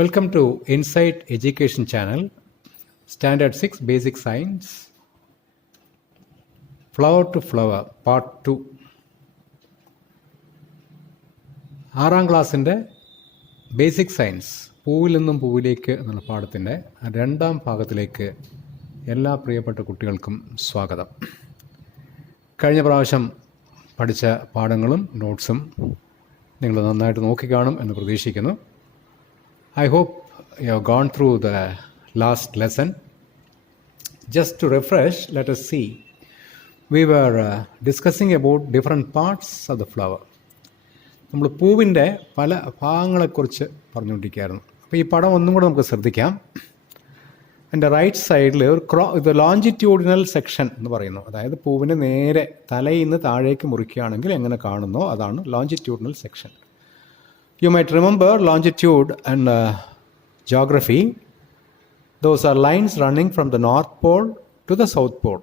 Welcome to Insight Education Channel, Standard 6 Basic Science, Flower to Flower, Part-2. ആറാം ക്ലാസ്സിൻ്റെ basic science പൂവിൽ നിന്നും പൂവിലേക്ക് എന്നുള്ള പാഠത്തിൻ്റെ രണ്ടാം ഭാഗത്തിലേക്ക് എല്ലാ പ്രിയപ്പെട്ട കുട്ടികൾക്കും സ്വാഗതം. കഴിഞ്ഞ പ്രാവശ്യം പഠിച്ച പാഠങ്ങളും നോട്ട്സും നിങ്ങൾ നന്നായിട്ട് നോക്കിക്കാണും എന്ന് പ്രതീക്ഷിക്കുന്നു. I hope you have gone through the last lesson. Just to refresh, let us see. We were discussing about different parts of the flower. നമ്മൾ പൂവിൻ്റെ പല ഭാഗങ്ങളെക്കുറിച്ച് പറഞ്ഞുകൊണ്ടിരിക്കുകയായിരുന്നു. അപ്പോൾ ഈ പടം ഒന്നും കൂടെ നമുക്ക് ശ്രദ്ധിക്കാം. എൻ്റെ റൈറ്റ് സൈഡിൽ ഇത് ലോഞ്ചിറ്റ്യൂഡിനൽ സെക്ഷൻ എന്ന് പറയുന്നു. അതായത് പൂവിനെ നേരെ തലയിൽ നിന്ന് താഴേക്ക് മുറിക്കുകയാണെങ്കിൽ എങ്ങനെ കാണുന്നോ അതാണ് longitudinal section. You might remember longitude and geography. Those are lines running from the North Pole to the South Pole.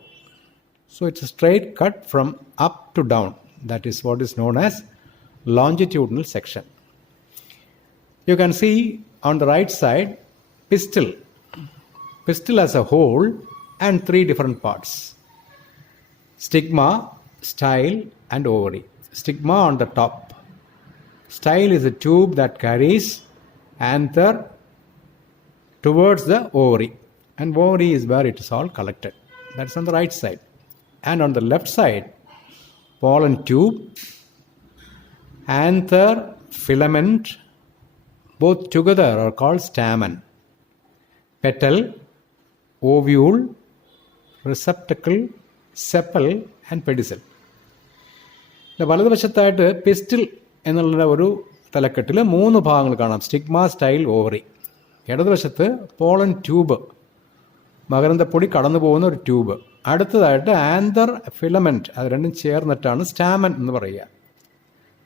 So it's a straight cut from up to down. That is what is known as longitudinal section. You can see on the right side pistil. Pistil as a whole and three different parts. Stigma, style and ovary. Stigma on the top. Style is a tube that carries anther towards the ovary, and ovary is where it is all collected. That's on the right side. And on the left side, pollen tube, anther, filament, both together are called stamen. Petal, ovule, receptacle, sepal and pedicel. The വലതുവശത്തായിട്ട് pistil എന്നുള്ള ഒരു തലക്കെട്ടിൽ മൂന്ന് ഭാഗങ്ങൾ കാണാം. Stigma, style, ovary. ഇടതുവശത്ത് pollen tube, മകരന്തപ്പൊടി കടന്നു പോകുന്ന ഒരു ട്യൂബ്. അടുത്തതായിട്ട് ആന്തർ, ഫിലമെൻറ്റ്, അത് രണ്ടും ചേർന്നിട്ടാണ് സ്റ്റാമൻ എന്ന് പറയുക.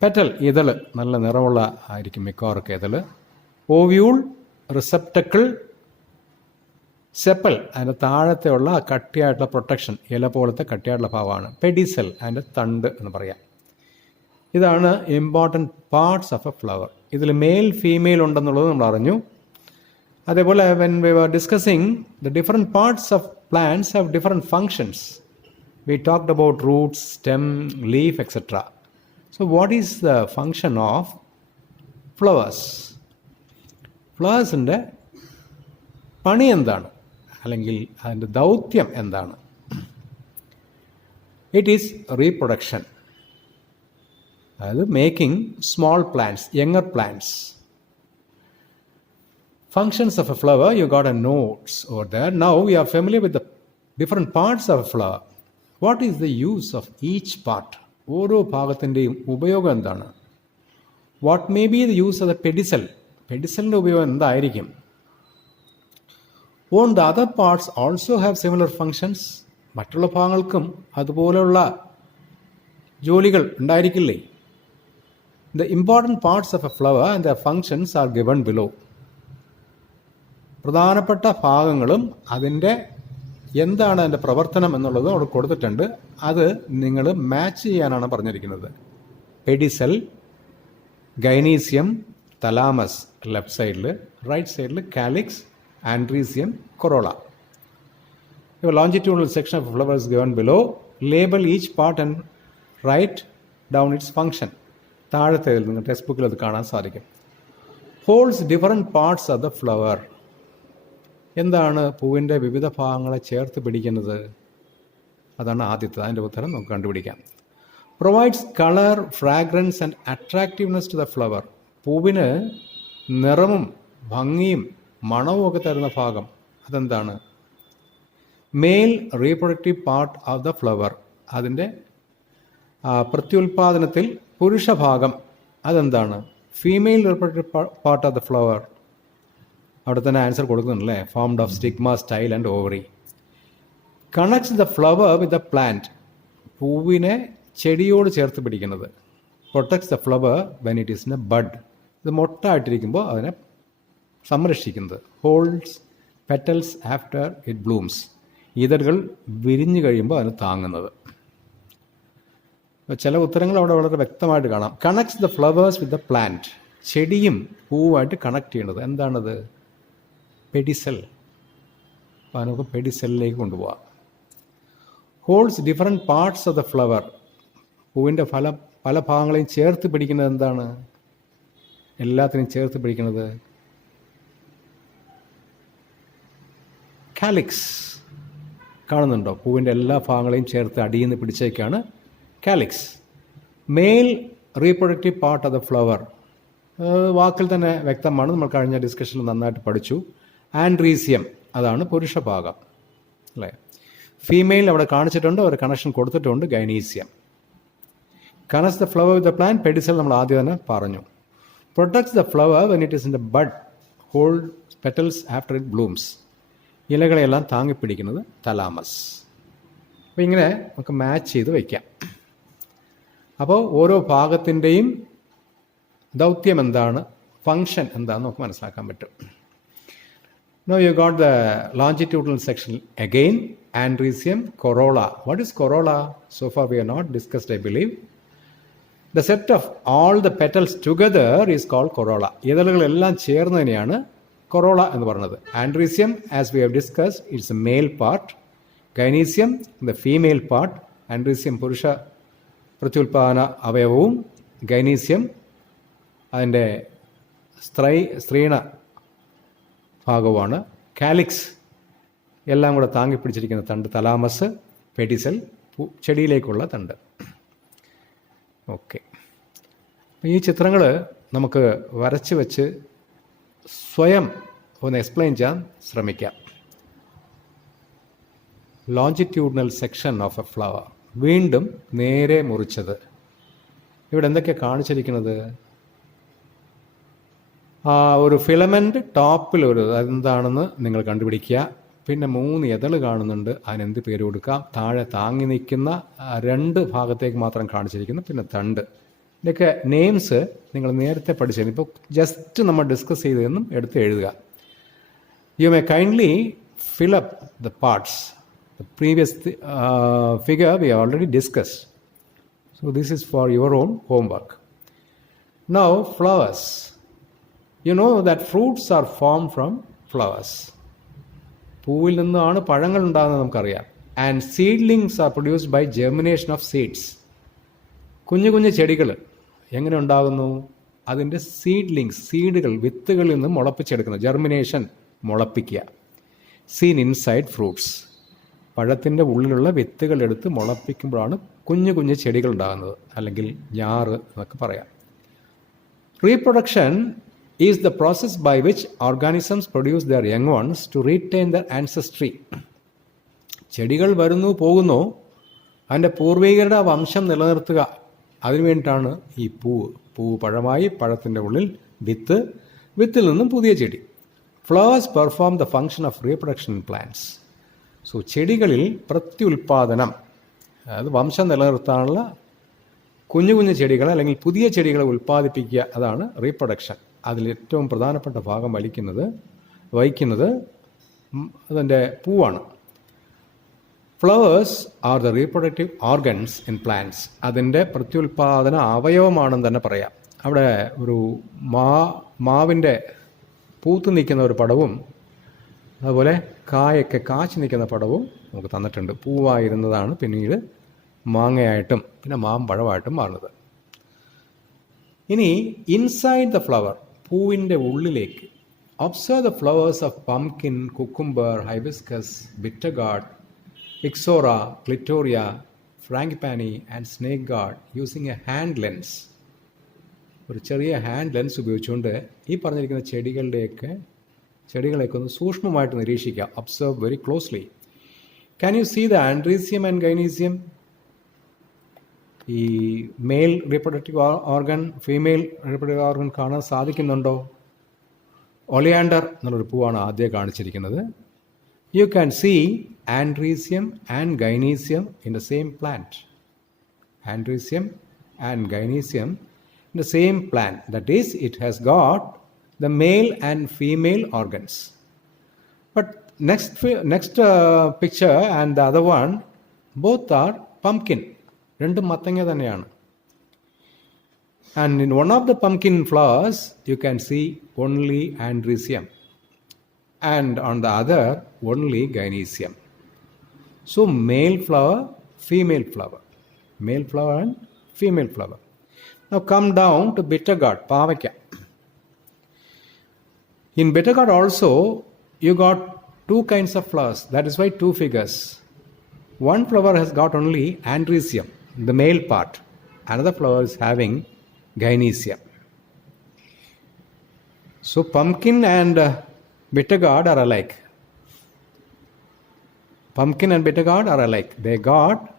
പെറ്റൽ, ഇതള്, നല്ല നിറമുള്ള ആയിരിക്കും മിക്കവാറൊക്കെ ഇതള്. ഓവ്യൂൾ, റിസെപ്റ്റക്കിൾ, സെപ്പൽ, അതിൻ്റെ താഴത്തെ ഉള്ള കട്ടിയായിട്ടുള്ള പ്രൊട്ടക്ഷൻ, ഇല പോലത്തെ കട്ടിയായിട്ടുള്ള ഭാഗമാണ്. പെഡിസൽ, അതിൻ്റെ തണ്ട് എന്ന് പറയാം. ഇതാണ് important parts of a flower. ഇതിൽ മെയിൽ ഫീമെയിൽ ഉണ്ടെന്നുള്ളത് നമ്മൾ അറിഞ്ഞു. അതേപോലെ when we were discussing the different parts of plants have different functions. We talked about roots, stem, leaf etcetera. So what is the function of flowers? ഫ്ലവേഴ്സിൻ്റെ പണി എന്താണ്, അല്ലെങ്കിൽ അതിൻ്റെ ദൗത്യം എന്താണ്? It is reproduction. അതായത് making small plants, younger plants. Functions of a flower, you got a notes over there. Now we are familiar with the different parts of a flower. What is the use of each part? ഓരോ ഭാഗത്തിൻ്റെയും ഉപയോഗം എന്താണ്? What may be the use of the pedicel? പെഡിസലിൻ്റെ ഉപയോഗം എന്തായിരിക്കും? Won't the other parts also have similar functions? മറ്റുള്ള ഭാഗങ്ങൾക്കും അതുപോലെയുള്ള ജോലികൾ ഉണ്ടായിരിക്കില്ലേ? The important parts of a flower and their functions are given below. പ്രധാനപ്പെട്ട ഭാഗങ്ങളും അതിൻ്റെ എന്താണ് അതിൻ്റെ പ്രവർത്തനം എന്നുള്ളതും അവിടെ കൊടുത്തിട്ടുണ്ട്. അത് നിങ്ങൾ മാച്ച് ചെയ്യാനാണ് പറഞ്ഞിരിക്കുന്നത്. പെഡിസൽ, ഗൈനീസിയം, തലാമസ് ലെഫ്റ്റ് സൈഡിൽ, റൈറ്റ് സൈഡിൽ calyx, androecium, corolla. Your longitudinal section of flowers given below. Label each part and write down its function. താഴത്തെ നിങ്ങൾ ടെക്സ്റ്റ് ബുക്കിൽ അത് കാണാൻ സാധിക്കും. Whorls different parts of the flower. എന്താണ് പൂവിൻ്റെ വിവിധ ഭാഗങ്ങളെ ചേർത്ത് പിടിക്കുന്നത്? അതാണ് ആദ്യത്തെ. അതിൻ്റെ ഉത്തരം നമുക്ക് കണ്ടുപിടിക്കാം. Provides colour, fragrance and attractiveness to the flower. പൂവിന് നിറവും ഭംഗിയും മണവും ഒക്കെ തരുന്ന ഭാഗം അതെന്താണ്? Male reproductive part of the flower. അതിൻ്റെ പ്രത്യുൽപാദനത്തിൽ പുരുഷഭാഗം അതെന്താണ്? Female reproductive part of the flower. അവിടെ തന്നെ ആൻസർ കൊടുക്കുന്നുണ്ടല്ലേ. Formed of stigma, style and ovary. Connects the flower with the plant. പൂവിനെ ചെടിയോട് ചേർത്ത് പിടിക്കുന്നത്. Protects the flower when it is in a bud. ഇത് മൊട്ടായിട്ടിരിക്കുമ്പോൾ അതിനെ സംരക്ഷിക്കുന്നത്. Holds petals after it blooms. ഇതളുകൾ വിരിഞ്ഞു കഴിയുമ്പോൾ അതിന് താങ്ങുന്നത്. ചില ഉത്തരങ്ങൾ അവിടെ വളരെ വ്യക്തമായിട്ട് കാണാം. Connects the flowers with the plant. ചെടിയും പൂവുമായിട്ട് കണക്ട് ചെയ്യേണ്ടത്. എന്താണത്? പെഡിസൽ. അപ്പോൾ നമുക്ക് പെഡിസലിലേക്ക് കൊണ്ടുപോകാം. Holds different parts of the flower. പൂവിൻ്റെ പല ഭാഗങ്ങളെയും ചേർത്ത് പിടിക്കുന്നത് എന്താണ്? എല്ലാത്തിനെയും ചേർത്ത് പിടിക്കുന്നത് കാലിക്സ്. കാണുന്നുണ്ടോ? പൂവിൻ്റെ എല്ലാ ഭാഗങ്ങളെയും ചേർത്ത് അടിയിൽ നിന്ന് പിടിച്ചേക്കാണ് calyx. Male reproductive part of the flower. വാക്കിൽ തന്നെ വ്യക്തമാണ്, നമ്മൾ കഴിഞ്ഞ ഡിസ്കഷനിൽ നന്നായിട്ട് പഠിച്ചു. ആൻഡ്രീസിയം, അതാണ് പുരുഷഭാഗം അല്ലേ. ഫീമെയിൽ അവിടെ കാണിച്ചിട്ടുണ്ട്, ഒരു കണക്ഷൻ കൊടുത്തിട്ടുണ്ട്, gynoecium. Connects the flower with the plant, pedicel നമ്മൾ ആദ്യം തന്നെ പറഞ്ഞു. Protects the flower when it is in the bud, hold petals after it blooms. ഇലകളെല്ലാം താങ്ങിപ്പിടിക്കുന്നത് തലാമസ്. അപ്പോൾ ഇങ്ങനെ നമുക്ക് മാച്ച് ചെയ്ത് വയ്ക്കാം. അപ്പോൾ ഓരോ ഭാഗത്തിൻ്റെയും ദൗത്യം എന്താണ്, ഫങ്ഷൻ എന്താണെന്ന് നമുക്ക് മനസ്സിലാക്കാൻ പറ്റും. Now you got the longitudinal section again. Andrecium, corolla. What is corolla? So far we have not discussed, I believe. The set of all the petals together is called corolla. ഇതളുകളെല്ലാം ചേർന്നതിനെയാണ് corolla എന്ന് പറയുന്നത്. Andrecium, as we have discussed, it's a male part. Gynecium, the female part. Andrecium പുരുഷ പ്രത്യുൽപാദന അവയവവും, ഗൈനീസ്യം അതിൻ്റെ സ്ത്രീണ ഭാഗവുമാണ്. Calyx എല്ലാം കൂടെ താങ്ങിപ്പിടിച്ചിരിക്കുന്ന തണ്ട് തലാമസ്, പെഡിസൽ ചെടിയിലേക്കുള്ള തണ്ട്. ഓക്കെ, ഈ ചിത്രങ്ങൾ നമുക്ക് വരച്ച് വെച്ച് സ്വയം ഒന്ന് എക്സ്പ്ലെയിൻ ചെയ്യാൻ ശ്രമിക്കാം. Longitudinal section of a flower, വീണ്ടും നേരെ മുറിച്ചത്. ഇവിടെ എന്തൊക്കെയാണ് കാണിച്ചിരിക്കുന്നത്? ഒരു ഫിലമെൻ്റ് ടോപ്പിൽ ഒരു എന്താണെന്ന് നിങ്ങൾ കണ്ടുപിടിക്കുക. പിന്നെ 3 ഇതൾ കാണുന്നുണ്ട്, അതിനെന്ത് പേര് കൊടുക്കാം? താഴെ താങ്ങി നിൽക്കുന്ന 2 ഭാഗത്തേക്ക് മാത്രം കാണിച്ചിരിക്കുന്നു, പിന്നെ തണ്ട്. ഇതിൻ്റെയൊക്കെ നെയിംസ് നിങ്ങൾ നേരത്തെ പഠിച്ചിരുന്നു. ഇപ്പോൾ ജസ്റ്റ് നമ്മൾ ഡിസ്കസ് ചെയ്തതെന്നും എടുത്ത് എഴുതുക. You may kindly fill up the parts. The previous figure we have already discussed. So this is for your own homework. Now flowers. You know that fruits are formed from flowers. പൂവിൽ നിന്നാണ് പഴങ്ങൾ ഉണ്ടാകുന്നത് നമുക്കറിയാം. And seedlings are produced by germination of seeds. കുഞ്ഞു കുഞ്ഞു ചെടികൾ എങ്ങനെ ഉണ്ടാകുന്നു? അതിൻ്റെ സീഡുകൾ, വിത്തുകളിൽ നിന്ന് മുളപ്പിച്ചെടുക്കുന്നത്. ജെർമിനേഷൻ, മുളപ്പിക്കുക. Seen inside fruits. പഴത്തിൻ്റെ ഉള്ളിലുള്ള വിത്തുകൾ എടുത്ത് മുളപ്പിക്കുമ്പോഴാണ് കുഞ്ഞു കുഞ്ഞു ചെടികൾ ഉണ്ടാകുന്നത്, അല്ലെങ്കിൽ ഞാറ് എന്നൊക്കെ പറയാം. Reproduction is the process by which organisms produce their young ones to retain their ancestry. ചെടികൾ വരുന്നു പോകുന്നു, അതിൻ്റെ പൂർവികരുടെ വംശം നിലനിർത്തുക. അതിനു വേണ്ടിയിട്ടാണ് ഈ പൂവ് പഴമായി, പഴത്തിൻ്റെ ഉള്ളിൽ വിത്തിൽ നിന്നും പുതിയ ചെടി. Flowers perform the function of reproduction in plants. So ചെടികളിൽ പ്രത്യുൽപാദനം, അതായത് വംശം നിലനിർത്താനുള്ള കുഞ്ഞു കുഞ്ഞു ചെടികൾ അല്ലെങ്കിൽ പുതിയ ചെടികളെ ഉൽപ്പാദിപ്പിക്കുക, അതാണ് റീപ്രൊഡക്ഷൻ. അതിൽ ഏറ്റവും പ്രധാനപ്പെട്ട ഭാഗം വഹിക്കുന്നത് അതിൻ്റെ പൂവാണ്. Flowers are the reproductive organs in plants. അതിൻ്റെ പ്രത്യുൽപാദന അവയവമാണെന്ന് തന്നെ പറയാം. അവിടെ ഒരു മാവിൻ്റെ പൂത്ത് നിൽക്കുന്ന ഒരു പടവും അതുപോലെ കായൊക്കെ കാച്ചു നിൽക്കുന്ന പടവും നമുക്ക് തന്നിട്ടുണ്ട്. പൂവായിരുന്നതാണ് പിന്നീട് മാങ്ങയായിട്ടും പിന്നെ മാമ്പഴമായിട്ടും മാറുന്നത്. ഇനി ഇൻസൈഡ് ദ ഫ്ലവർ, പൂവിൻ്റെ ഉള്ളിലേക്ക്. Observe the flowers of pumpkin, cucumber, hibiscus, bitter gourd, ixora, clitoria, frangipani and snake gourd using a hand lens. ഒരു ചെറിയ ഹാൻഡ് ലെൻസ് ഉപയോഗിച്ചുകൊണ്ട് ഈ പറഞ്ഞിരിക്കുന്ന ചെടികളെയൊക്കെ ഒന്ന് സൂക്ഷ്മമായിട്ട് നിരീക്ഷിക്കുക. Observe very closely. Can you see the androecium and gynoecium? ഈ male reproductive organ, female reproductive organ കാണാൻ സാധിക്കുന്നുണ്ടോ? ഒലിയാണ്ടർ എന്നുള്ളൊരു പൂവാണ് ആദ്യം കാണിച്ചിരിക്കുന്നത്. You can see androecium and gynoecium in the same plant. Androecium and gynoecium in the same plant. That is, it has got the male and female organs. But next picture and the other one, both are pumpkin. രണ്ടും മത്തങ്ങ തന്നെയാണ്. And in one of the pumpkin flowers, you can see only andrecium, and on the other, only gynecium. So male flower, female flower, male flower and female flower. Now come down to bitter gourd, pavakka. In bitter gourd also, you got two kinds of flowers. That is why two figures. One flower has got only andrecium, the male part. Another flower is having gynecium. So pumpkin and bitter gourd are alike. Pumpkin and bitter gourd are alike. They got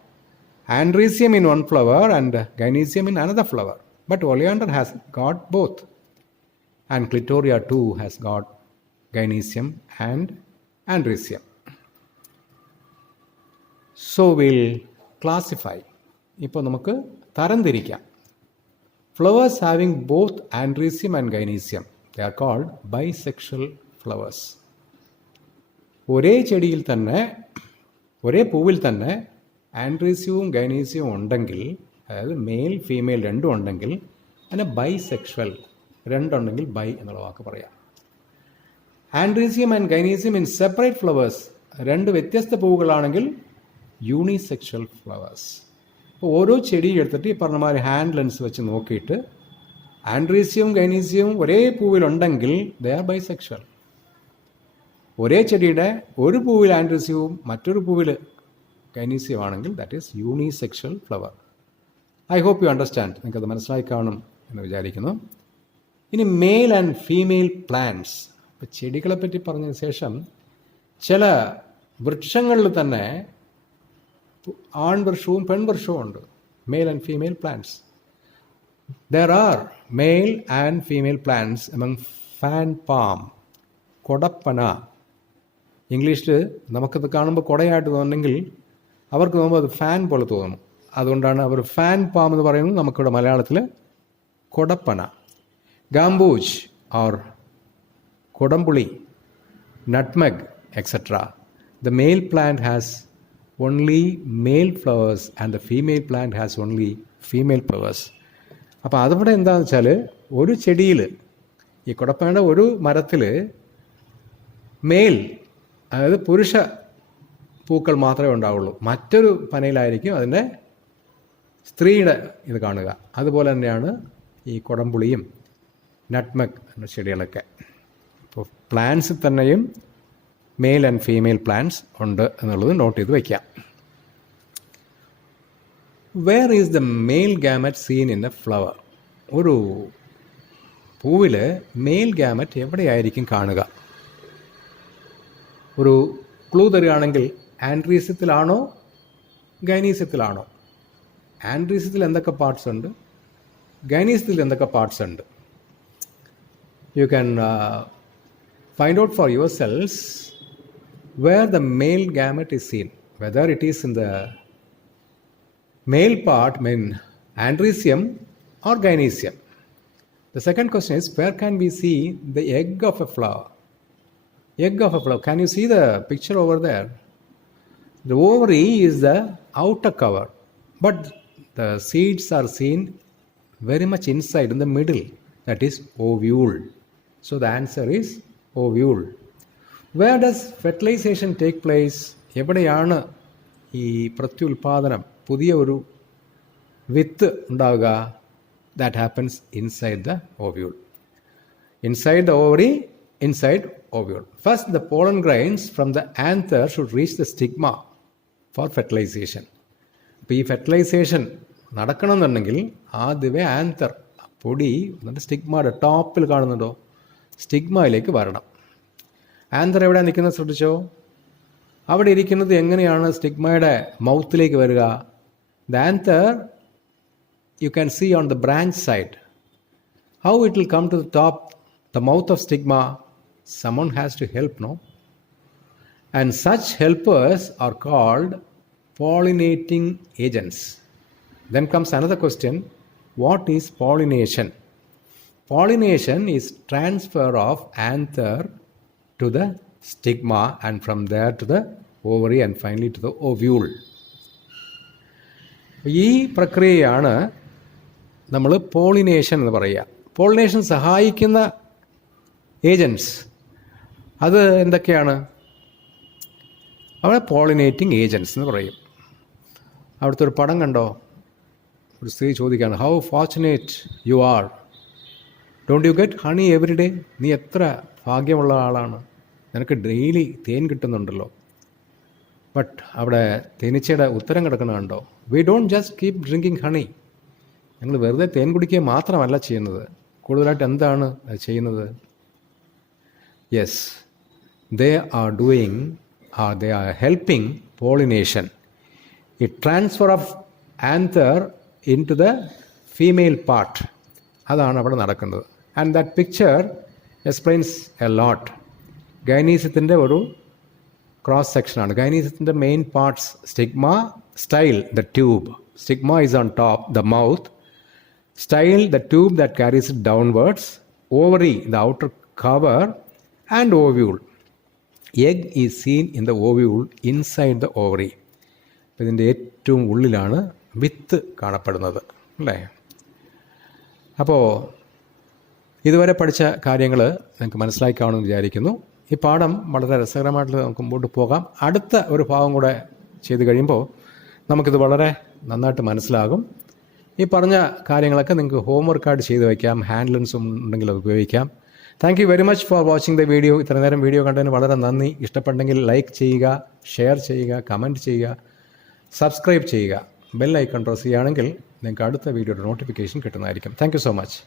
andrecium in one flower and gynecium in another flower. But oleander has got both. And clitoria too has got gynecium and andrecium. So we'll classify. ഇപ്പോൾ നമുക്ക് തരംതിരിക്കാം. Flowers having both andrecium and gynecium, they are called bisexual flowers. ഒരേ ചെടിയിൽ തന്നെ, ഒരേ പൂവിൽ തന്നെ ആൻഡ്രീസിയവും ഗൈനീസിയവും ഉണ്ടെങ്കിൽ, അതായത് മെയിൽ ഫീമെയിൽ രണ്ടും ഉണ്ടെങ്കിൽ അതിനെ ബൈസെക്ഷൽ, രണ്ടുണ്ടെങ്കിൽ ബൈ എന്നുള്ള വാക്ക് പറയാം. ആൻഡ്രീസിയം and gynoecium in separate flowers, രണ്ട് വ്യത്യസ്ത പൂവുകളാണെങ്കിൽ യൂണിസെക്ഷൽ ഫ്ലവേഴ്സ്. അപ്പോൾ ഓരോ ചെടിയും എടുത്തിട്ട് ഈ പറഞ്ഞമാതിരി ഹാൻഡ് ലെൻസ് വെച്ച് നോക്കിയിട്ട് ആൻഡ്രീസിയവും ഗൈനീസിയവും ഒരേ പൂവിലുണ്ടെങ്കിൽ ദേ ആർ ബൈസെക്ഷൽ. ഒരേ ചെടിയുടെ ഒരു പൂവിൽ ആൻഡ്രീസിയവും മറ്റൊരു പൂവിൽ ഗൈനീസിയം ആണെങ്കിൽ that is unisexual flower. I hope you understand. നിങ്ങൾക്കത് മനസ്സിലായി കാണും എന്ന് വിചാരിക്കുന്നു. ഇനി മെയിൽ ആൻഡ് ഫീമെയിൽ പ്ലാന്റ്സ്. ഇപ്പോൾ ചെടികളെ പറ്റി പറഞ്ഞതിന് ശേഷം ചില വൃക്ഷങ്ങളിൽ തന്നെ ആൺവൃക്ഷവും പെൺവൃക്ഷവും ഉണ്ട്. Male and female plants. There are male and female plants among fan palm, Kodappana. ഇംഗ്ലീഷിൽ നമുക്കത് കാണുമ്പോൾ കൊടയായിട്ട് തോന്നുന്നെങ്കിൽ അവർക്ക് തോന്നുമ്പോൾ അത് ഫാൻ പോലെ തോന്നും. അതുകൊണ്ടാണ് അവർ ഫാൻ പാം എന്ന് പറയുന്നത്. നമുക്കിവിടെ മലയാളത്തിൽ കൊടപ്പന. ഗാംബൂജ് ഓർ കൊടംപുളി, nutmeg etcetera. The male plant has only male flowers and the female plant has only female flowers. അപ്പോൾ അതിവിടെ എന്താണെന്ന് വെച്ചാൽ, ഒരു ചെടിയിൽ, ഈ കുടപ്പനയുടെ ഒരു മരത്തിൽ മെയിൽ, അതായത് പുരുഷ പൂക്കൾ മാത്രമേ ഉണ്ടാവുള്ളൂ. മറ്റൊരു പനയിലായിരിക്കും അതിൻ്റെ സ്ത്രീയുടെ ഇത് കാണുക. അതുപോലെ തന്നെയാണ് ഈ കൊടംപുളിയും നട്ട്മെഗ് എന്ന ചെടികളൊക്കെ. ഇപ്പോൾ പ്ലാന്റ്സിൽ തന്നെയും മെയിൽ ആൻഡ് ഫീമെയിൽ പ്ലാന്റ്സ് ഉണ്ട് എന്നുള്ളത് നോട്ട് ചെയ്ത് വയ്ക്കാം. Where is the male gamete seen in a flower? ഒരു പൂവിൽ മെയിൽ ഗാമറ്റ് എവിടെയായിരിക്കും കാണുക? ഒരു ക്ലൂ തരികയാണെങ്കിൽ ആൻഡ്രീസ്യത്തിലാണോ ഗൈനീസ്യത്തിലാണോ? ആൻഡ്രീസ്യത്തിൽ എന്തൊക്കെ പാർട്സ് ഉണ്ട്, ഗൈനീസ്യത്തിൽ എന്തൊക്കെ പാർട്സ് ഉണ്ട്? You can find out for yourselves where the male gamete is seen, whether it is in the male part, mean andrecium or gynecium. The second question is, where can we see the egg of a flower? Egg of a flower. Can you see the picture over there? The ovary is the outer cover, but the seeds are seen very much inside, in the middle, that is ovule. So the answer is ovule. Where does fertilization take place? എവിടെയാണ് ഈ പ്രത്യുൽപാദനം, പുതിയ ഒരു വിത്ത് ഉണ്ടാവുക? That happens inside the ovule. Inside the ovary, inside ovule. First, the pollen grains from the anther should reach the stigma for fertilization. അപ്പോൾ ഈ fertilisation നടക്കണമെന്നുണ്ടെങ്കിൽ ആദ്യമേ anther, പൊടി, എന്നിട്ട് സ്റ്റിഗ്മയുടെ ടോപ്പിൽ കാണുന്നുണ്ടോ, സ്റ്റിഗ്മയിലേക്ക് വരണം. ആന്തർ എവിടെ നിൽക്കുന്നത് ശ്രദ്ധിച്ചോ? അവിടെ ഇരിക്കുന്നത് എങ്ങനെയാണ് സ്റ്റിഗ്മയുടെ മൗത്തിലേക്ക് വരിക? The anther you can see on the branch side. How it will come to the top, the mouth of stigma? someone has to help, no? And such helpers are called pollinating agents. Then comes another question, what is pollination? Pollination is transfer of anther to the stigma and from there to the ovary and finally to the ovule. ഈ പ്രക്രിയയാണ് നമ്മൾ pollination എന്ന് പറയുക. Pollination സഹായിക്കുന്ന agents അത് എന്തൊക്കെയാണ്? അവിടെ pollinating agents എന്ന് പറയും. അവിടുത്തെ ഒരു പടം കണ്ടോ? ഒരു സ്ത്രീ ചോദിക്കുകയാണ്, how fortunate you are, don't you get honey every day? നീ എത്ര ഭാഗ്യമുള്ള ആളാണ്, നിനക്ക് ഡെയിലി തേൻ കിട്ടുന്നുണ്ടല്ലോ. ബട്ട് അവിടെ തേനീച്ചയുടെ ഉത്തരം കിടക്കുന്ന കണ്ടോ, we don't just keep drinking honey. ഞങ്ങൾ വെറുതെ തേൻ കുടിക്കുക മാത്രമല്ല ചെയ്യുന്നത്, കൂടുതലായിട്ട് എന്താണ് ചെയ്യുന്നത്? Yes, they are helping pollination. A transfer of anther into the female part. അതാണ് അവിടെ നടക്കുന്നത്. And that picture explains a lot. ഗൈനീസത്തിൻ്റെ ഒരു ക്രോസ് സെക്ഷനാണ്. ഗൈനീസത്തിൻ്റെ main parts stigma, style, the tube. Stigma is on top, the mouth. Style, the tube that carries it downwards. Ovary, the outer cover. And ovule. Egg is seen in the ovule inside the ovary. ഇതിൻ്റെ ഏറ്റവും ഉള്ളിലാണ് വിത്ത് കാണപ്പെടുന്നത്, അല്ലേ? അപ്പോൾ ഇതുവരെ പഠിച്ച കാര്യങ്ങൾ നിങ്ങൾക്ക് മനസ്സിലാക്കി കാണുമെന്ന് വിചാരിക്കുന്നു. ഈ പാഠം വളരെ രസകരമായിട്ട് നമുക്ക് മുമ്പോട്ട് പോകാം. അടുത്ത ഒരു ഭാഗം കൂടെ ചെയ്ത് കഴിയുമ്പോൾ നമുക്കിത് വളരെ നന്നായിട്ട് മനസ്സിലാകും. ഈ പറഞ്ഞ കാര്യങ്ങളൊക്കെ നിങ്ങൾക്ക് ഹോംവർക്കായിട്ട് ചെയ്ത് വയ്ക്കാം. ഹാൻഡ്ലൻസും ഉണ്ടെങ്കിൽ അത് ഉപയോഗിക്കാം. Thank you very much for watching the video. ഇത്ര നേരം വീഡിയോ കണ്ടതിന് വളരെ നന്ദി. ഇഷ്ടപ്പെട്ടെങ്കിൽ ലൈക്ക് ചെയ്യുക, ഷെയർ ചെയ്യുക, കമൻറ്റ് ചെയ്യുക, സബ്സ്ക്രൈബ് ചെയ്യുക. ബെൽ ഐക്കൺ പ്രസ് ചെയ്യുകയാണെങ്കിൽ നിങ്ങൾക്ക് അടുത്ത വീഡിയോയുടെ നോട്ടിഫിക്കേഷൻ കിട്ടുന്നതായിരിക്കും. Thank you so much.